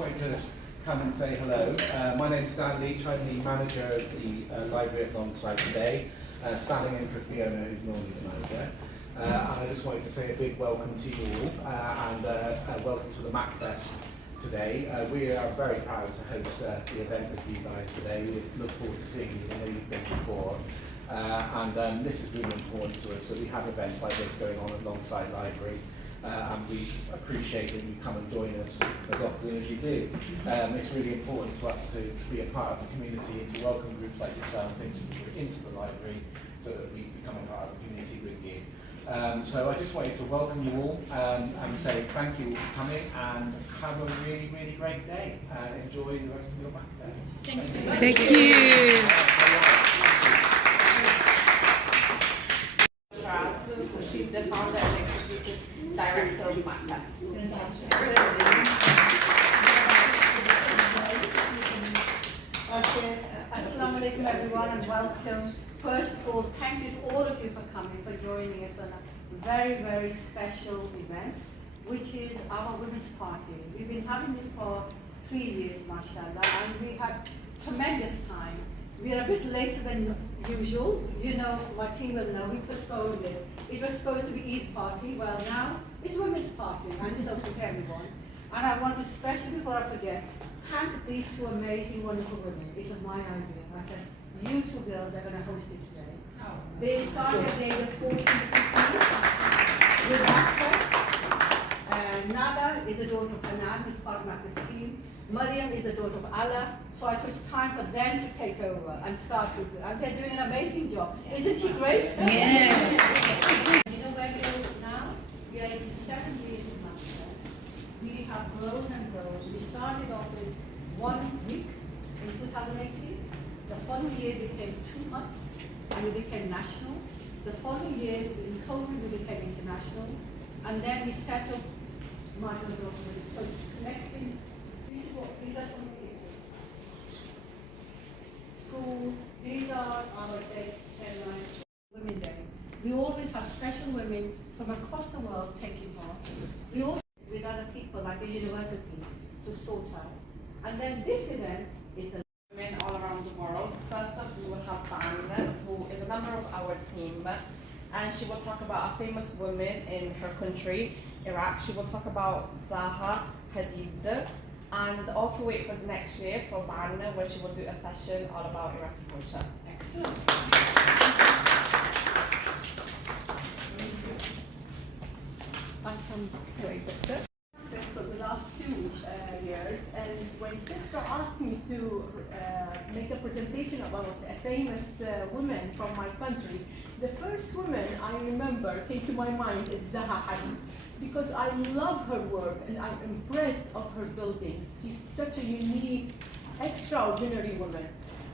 wanted to come and say hello. My name's Dan Leach. I'm the manager of the library at Longside today, standing in for Fiona, who's normally the manager. And I just wanted to say a big welcome to you all, and welcome to the Macfest today. We are very proud to host the event with you guys today. We look forward to seeing you. I know you've been before. And this is really important to us, so we have events like this going on alongside library, and we appreciate that you come and join us as often as you do. It's really important to us to be a part of the community and to welcome groups like yourself into the library so that we become a part of the community with you. So I just wanted to welcome you all and say thank you all for coming, and have a really, really great day. Enjoy the rest of your back days. Thank you. She's the founder and executive director of Macfest. Okay. Assalamu alaikum everyone, and welcome. First of all, thank you to all of you for coming, for joining us on a very, very special event, which is our women's party. We've been having this for 3 years, mashallah, and we had tremendous time. We are a bit later than usual. You know, my team will know, we postponed it. It was supposed to be Eid party. Well, now it's women's party, and it's open to everyone. And I want to, especially before I forget, thank these two amazing, wonderful women. It was my idea. I said, you two girls are going to host it today. They started day the 14th with Macfest. Nada is the daughter of Hanan, who's part of Macfest team. Mariam is the daughter of Allah, so it was time for them to take over and start with it. And they're doing an amazing job. Isn't she great? Yes. You know where we are now? We are into 7 years of Macfest. We have grown and grown. We started off with 1 week in 2018. The following year became 2 months, and we became national. The following year, in COVID, we became international. And then we settled Martin Luther. So it's connecting. These are some pictures. School, these are our deadline. Women Day. We always have special women from across the world taking part. We also with other people like the universities to sort out. And then this event is the Women all around the world. First up, we will have Ban, who is a member of our team, and she will talk about a famous woman in her country, Iraq. She will talk about Zaha Hadid. And also wait for the next year for Ban, where she will do a session all about Iraqi culture. excellent. I'm from Sweden for the last 2 years, and when Krista asked me to make a presentation about a famous woman from my country, the first woman I remember came to my mind is Zaha Hadid, because I love her work and I'm impressed of her buildings. She's such a unique, extraordinary woman.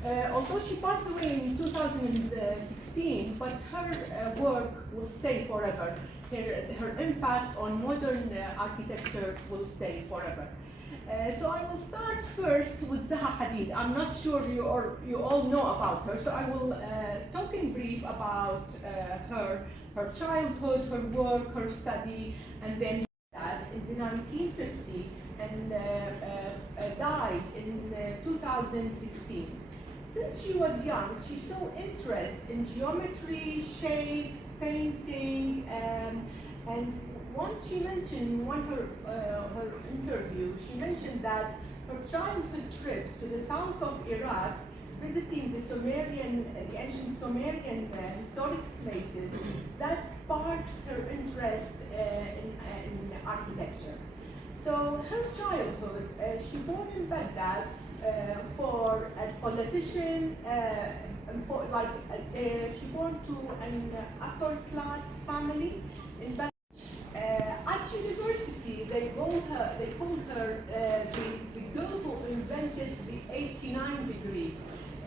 Although she passed away in 2016, but her work will stay forever. Her impact on modern architecture will stay forever. So I will start first with Zaha Hadid. I'm not sure you all know about her, so I will talk in brief about her childhood, her work, her study, and then in 1950 and died in 2016. Since she was young, she showed interest in geometry, shapes, painting, and once she mentioned in her interview, she mentioned that her childhood trips to the south of Iraq, visiting the ancient Sumerian historic places, that sparks her interest in architecture. So her childhood, she born in Baghdad for a politician, she born to an upper class family in Baghdad. At university, they call her the girl who invented the 89 degree.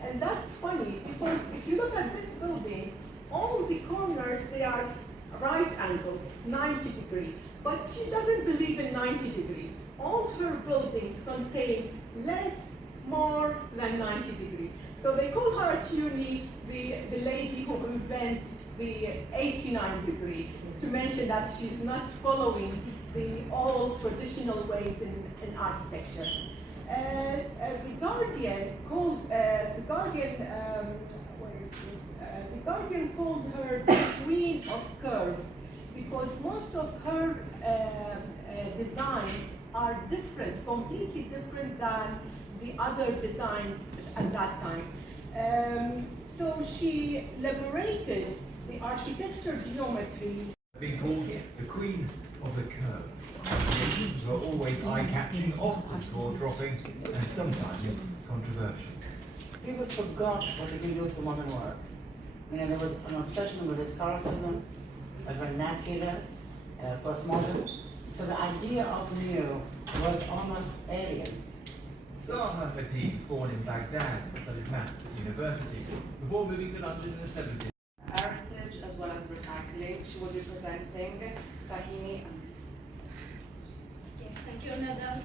And that's funny, because if you look at this building, all the corners, they are right angles, 90 degree. But she doesn't believe in 90 degree. All her buildings contain less, more than 90 degree. So they call her at uni the lady who invented the 89 degree, to mention that she's not following the old traditional ways in architecture. The Guardian called the Guardian called her the Queen of Curves because most of her designs are different, completely different than the other designs at that time. So she liberated the architecture geometry. Being called the Queen of the Curve. Creations were always eye-catching, often jaw-dropping, and sometimes controversial. People forgot what they can do for modern work. You know, there was an obsession with historicism, a vernacular, postmodern. So the idea of new was almost alien. Zaha Hadid was born in Baghdad and studied maths at university before moving to London in the 70s. Heritage as well as recycling. She will be presenting Tahini. Thank you, Nada.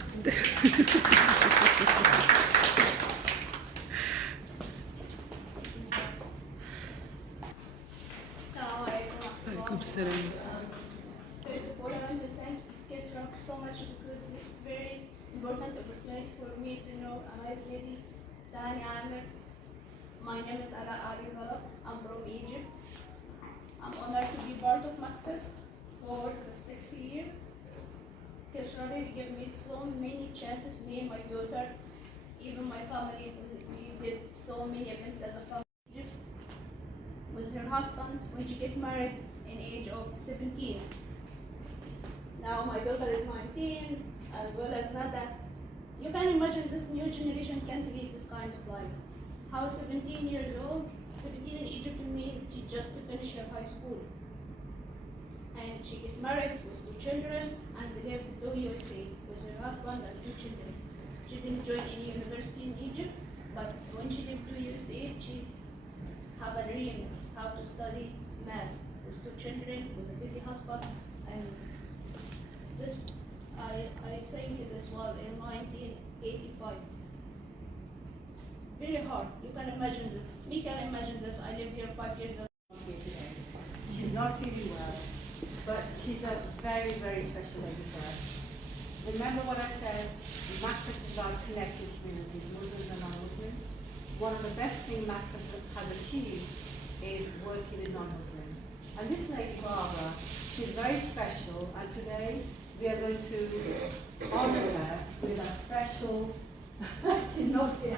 First of all, I want to thank this Rock so much because this is very important opportunity for me to know a nice lady, Dani Amir. My name is Ala Ali Zala. I'm from Egypt. I'm honored to be part of Macfest for the 6 years. Kisrari gave me so many chances, me and my daughter, even my family, we did so many events at the family. With her husband when she get married in age of 17. Now my daughter is 19, as well as Nada. You can imagine this new generation can't live this kind of life. How 17 years old, 17 in Egypt means she just finished her high school. And she get married with 2 children and they lived to USA with her husband and 2 children. She didn't join any university in Egypt, but when she lived to USA, she had a dream how to study math with 2 children, with a busy husband, and this, I think this was in 1985. Very hard. You can imagine this. Me can imagine this. I live here 5 years ago. She's not feeling well, but she's a very, very special lady for us. Remember what I said, Macfest is about connecting communities, Muslims and non-Muslims. One of the best things Macfest has achieved is working with non-Muslims. And this lady, Barbara, she's very special, and today we are going to honor her with a special, she's not here.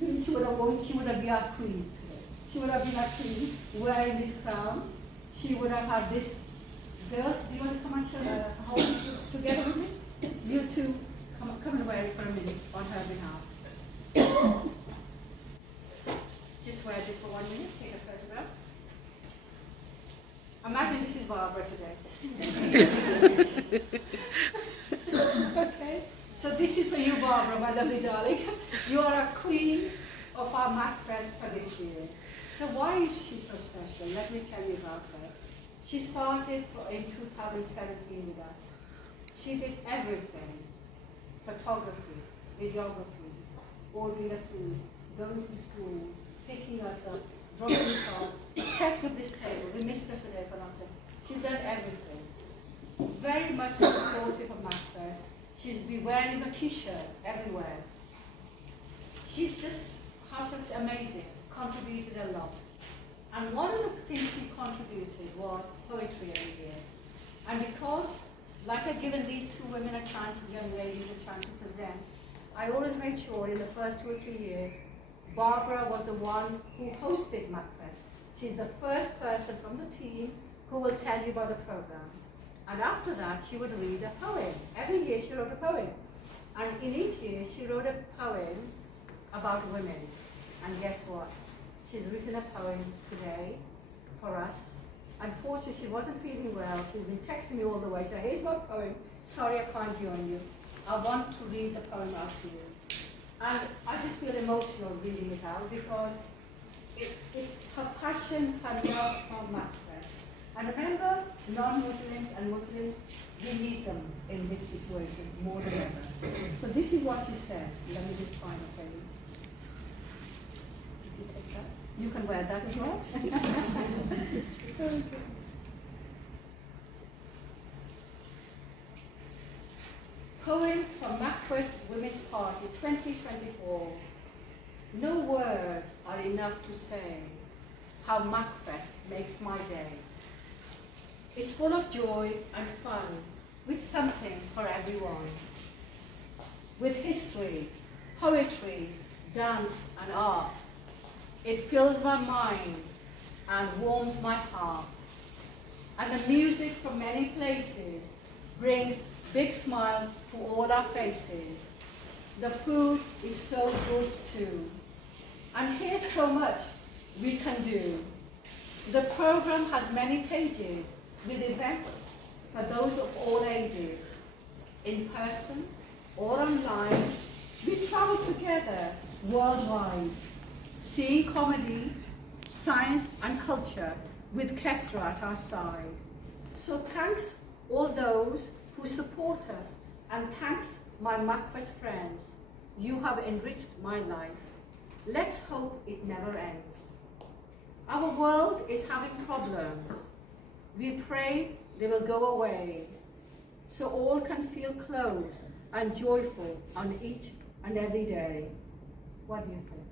She would have been our queen today. She would have been our queen wearing this crown. She would have had this girl. Do you want to come and show her? Hold it together with me? You two, come and wear it for a minute on her behalf. Just wear this for 1 minute, take a photograph. Imagine this is Barbara today. Okay, so this is for you, Barbara, my lovely darling. You are a queen of our Macfest for this year. So why is she so special? Let me tell you about her. She started in 2017 with us. She did everything. Photography, videography, ordering the food, going to school, picking us up, dropping us off, setting up this table. We missed her today for nothing. She's done everything. Very much supportive of Macfest. She's been wearing a t-shirt everywhere. She's just, how shall I say, amazing. Contributed a lot. And one of the things she contributed was poetry every year. And because, like I've given these 2 women a chance, young ladies a chance to present, I always made sure in the first 2 or 3 years, Barbara was the one who hosted Macfest. She's the first person from the team who will tell you about the program. And after that, she would read a poem. Every year she wrote a poem. And in each year, she wrote a poem about women. And guess what? She's written a poem today for us. Unfortunately, she wasn't feeling well. She's been texting me all the way. She said, here's my poem. Sorry, I can't join you. I want to read the poem out to you. And I just feel emotional reading it out because it's her passion, her love for Macfest. And remember, non-Muslims and Muslims, we need them in this situation more than ever. So this is what she says. Let me just find a page. If you take that, you can wear that as well. Women's Party 2024. No words are enough to say how Macfest makes my day. It's full of joy and fun, with something for everyone. With history, poetry, dance and art, it fills my mind and warms my heart. And the music from many places brings big smiles to all our faces. The food is so good too. And here's so much we can do. The program has many pages with events for those of all ages. In person or online, we travel together worldwide, seeing comedy, science and culture with Kestra at our side. So thanks all those who support us, and thanks my Macfest friends. You have enriched my life. Let's hope it never ends. Our world is having problems. We pray they will go away, so all can feel close and joyful on each and every day. What do you think?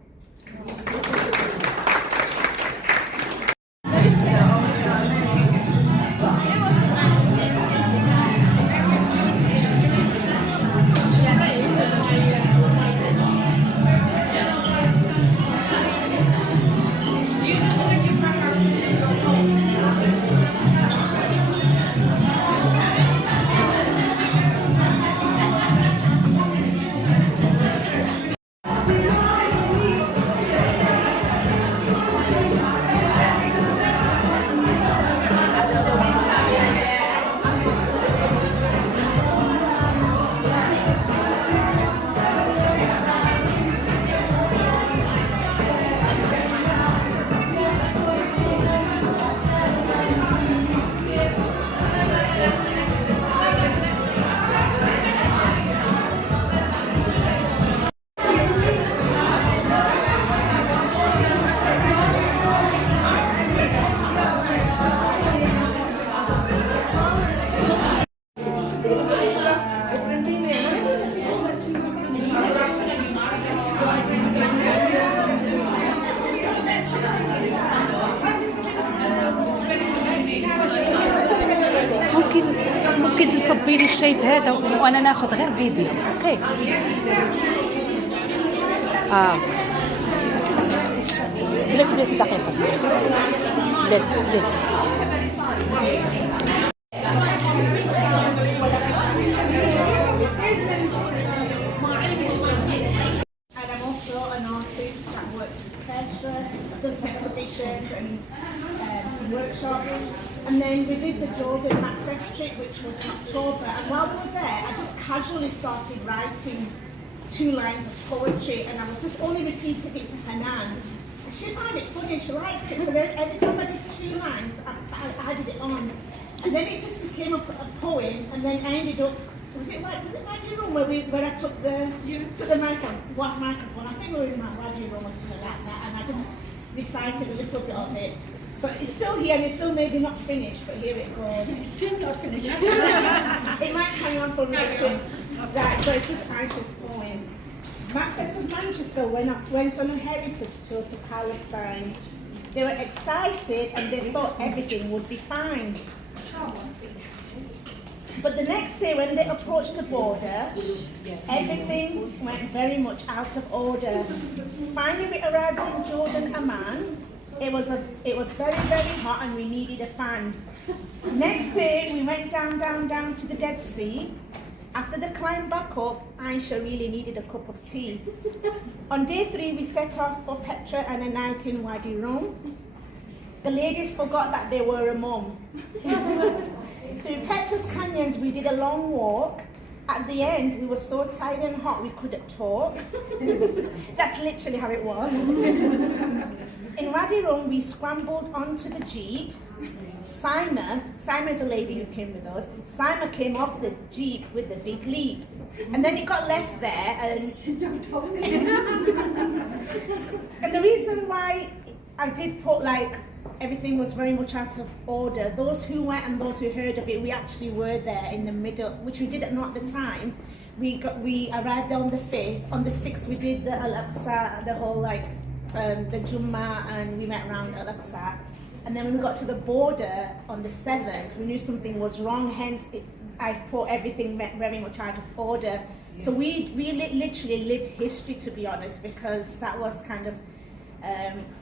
ممكن تصبي لي الشاي هذا وانا ناخذ غير فيديو. اوكي بلاتي دقيقه بلاتي And I'm also an artist that works with Kestra. I've done some exhibitions and some workshops. And then we did the Jordan Macfest trip, which was in October. And while we were there, I just casually started writing 2 lines of poetry, and I was just only repeating it to Hanan. And she found it funny, she liked it. So then every time I did 2 lines, I added it on. And then it just became a poem, and then I ended up, was it Wadi Room where I took the microphone? I think we were in my Wadi Room or something like that, and I just recited a little bit of it. So it's still here, and it's still maybe not finished, but here it goes. It's still not finished. It might hang on for another trip. Right, so it's this Aisha's poem. Macfest of Manchester went on a heritage tour to Palestine. They were excited and they thought everything would be fine. But the next day when they approached the border, everything went very much out of order. Finally we arrived in Jordan, Amman. It was very, very hot and we needed a fan. Next day we went down to the Dead Sea. After the climb back up, Aisha really needed a cup of tea. On day 3 we set off for Petra and a night in Wadi Rum. The ladies forgot that they were a mum. Through Petra's canyons we did a long walk. At the end we were so tired and hot we couldn't talk. That's literally how it was. In Wadi Rum we scrambled onto the Jeep. Simon's a lady who came with us. Simon came off the Jeep with the big leap. And then it got left there and jumped off. And the reason why I did put like everything was very much out of order, those who went and those who heard of it, we actually were there in the middle, which we didn't know at the time. we arrived on the 5th. On the 6th we did the Al-Aqsa, the whole the Jummah, and we went around Al-Aqsa. And then when we got to the border on the 7th, we knew something was wrong, hence I put everything very much out of order. So we literally lived history, to be honest, because that was kind of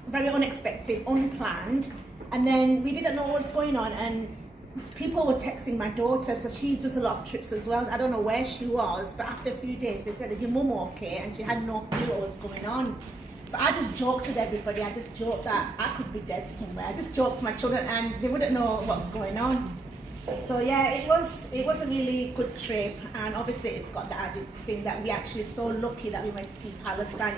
very unexpected, unplanned. And then we didn't know what was going on, and people were texting my daughter, so she does a lot of trips as well. I don't know where she was, but after a few days they said, "Is your mum okay?" And she had no clue what was going on. So I just joked with everybody. I just joked that I could be dead somewhere. I just joked to my children, and they wouldn't know what's going on. So yeah, it was a really good trip, and obviously it's got the added thing that we actually so lucky that we went to see Palestine.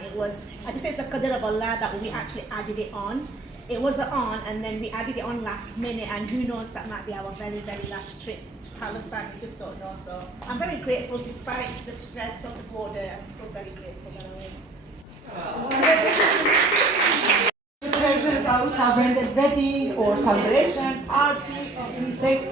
I just say it's a qadr of Allah that we actually added it on. It wasn't on, and then we added it on last minute, and who knows, that might be our very, very last trip to Palestine. We just don't know. So I'm very grateful, despite the stress of the border. I'm still very grateful that I went. Preparations are having a wedding or celebration, party, or we say